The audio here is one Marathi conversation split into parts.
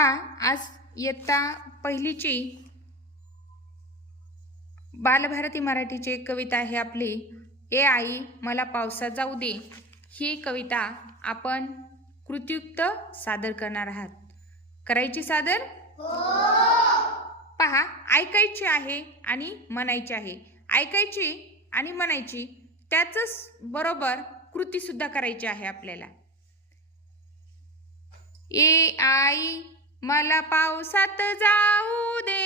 पा आज इयत्ता पहिलीची बालभारती मराठीची एक कविता आहे आपली. ए आई मला पावसात जाऊ दे. ही कविता आपण कृतीयुक्त सादर करणार आहात. करायची सादर? पहा ऐकायची आहे आणि म्हणायची आहे. ऐकायची आणि म्हणायची त्याच बरोबर कृती सुद्धा करायची आहे आपल्याला. ए आई मला पावसात जाऊ दे.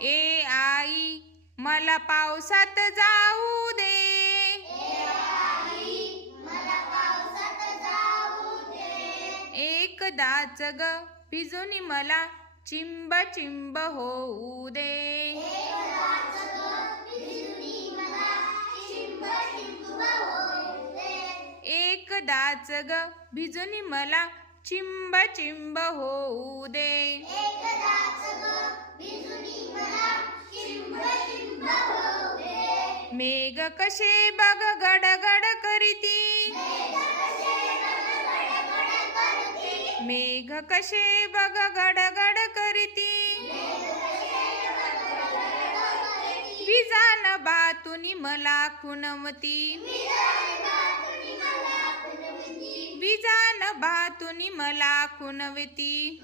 ए आई मला पावसात जाऊ दे. एकदाच ग भिजून मला चिंब चिंब होऊ दे. एकदाच ग भिजून मला चिंब चिंब होऊ दे. मेघ कसे बघ गडगड करीती. मेघ कसे बघ गडगड करीती. विजान बातुनी मला खुणवती. विजान बातुनी मला खुणवती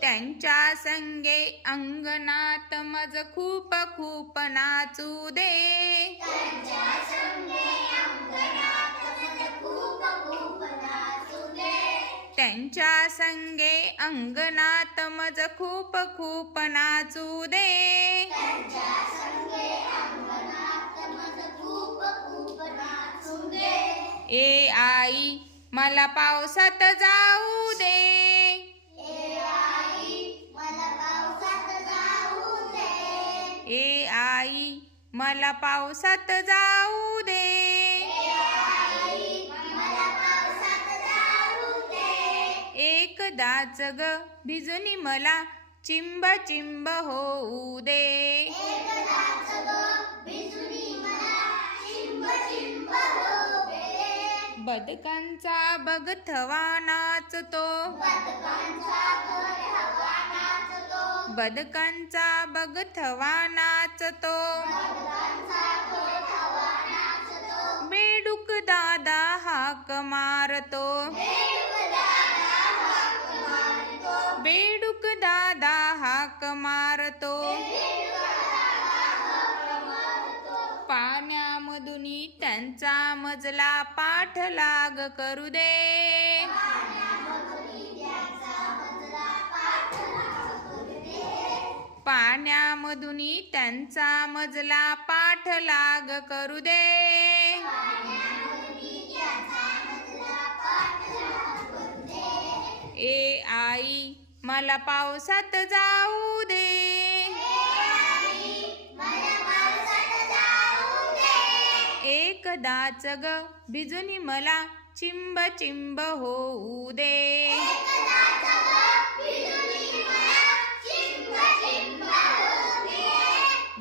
त्यांच्या संगे अंगणात मज खूप खूप नाचू दे. त्यांच्या संगे अंगणात मज खूप खूप नाचू दे. ए आई मला पावसात जाऊ दे. ए आई मला पावसात जाऊ दे. एकदाच ग भिजुनी मला चिंब चिंब होऊ दे. बदकांचा बगथवा नाचतो बदकांचा बगथवा नाचतो बेडूक दादा हाक मारतो. त्यांचा मजला पाठलाग करू दे. पाण्यामधून त्यांचा मजला पाठलाग करू दे. ए आई मला पावसात जाऊ दे एकदाच ग. भिजून मला चिंब चिंब होऊ दे.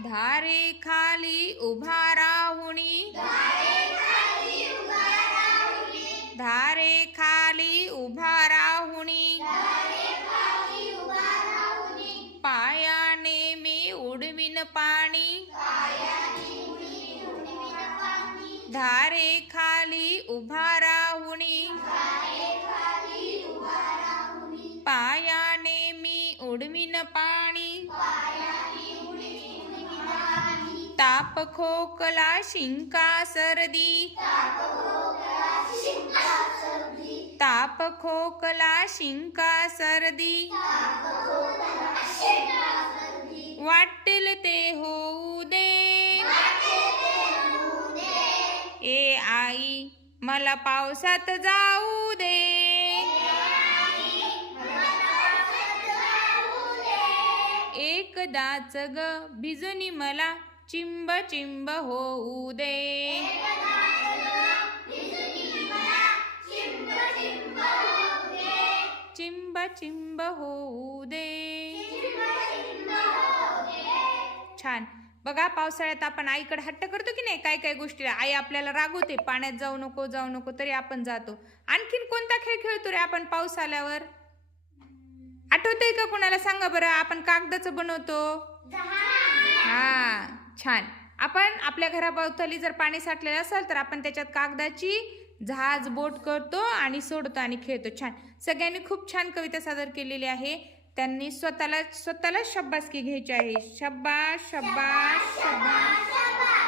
धारे खाली उभा भारे खाली उभा राहुणी पायाने मी उडविन पाणी. ताप खोकला शिंका सर्दी. ताप खोकला शिंका सर्दी. वाटेल ते होऊ दे ए आई मला पावसात जाऊ दे. एकदाच ग भिजुनी मला चिंब चिंब होऊ दे. चिंब चिंब होऊ दे. छान. बघा पावसाळ्यात आपण आईकडे हट्ट करतो की नाही काय काय गोष्टी आई आपल्याला रागवते पाण्यात जाऊ नको जाऊ नको तरी आपण जातो. आणखीन कोणता खेळ खेळतो रे आपण पाऊस आल्यावर आठवतंय का कोणाला? सांगा बरं आपण कागदाचं बनवतो. हा छान. आपण आपल्या घराभोवताली जर पाणी साठलेलं असेल तर आपण त्याच्यात कागदाची जहाज बोट करतो आणि सोडतो आणि खेळतो. छान. सगळ्यांनी खूप छान कविता सादर केलेली आहे. त्यांनी स्वतःला स्वतःला शब्बासकी घ्यायची आहे. शब्बास शब्बास शब्बास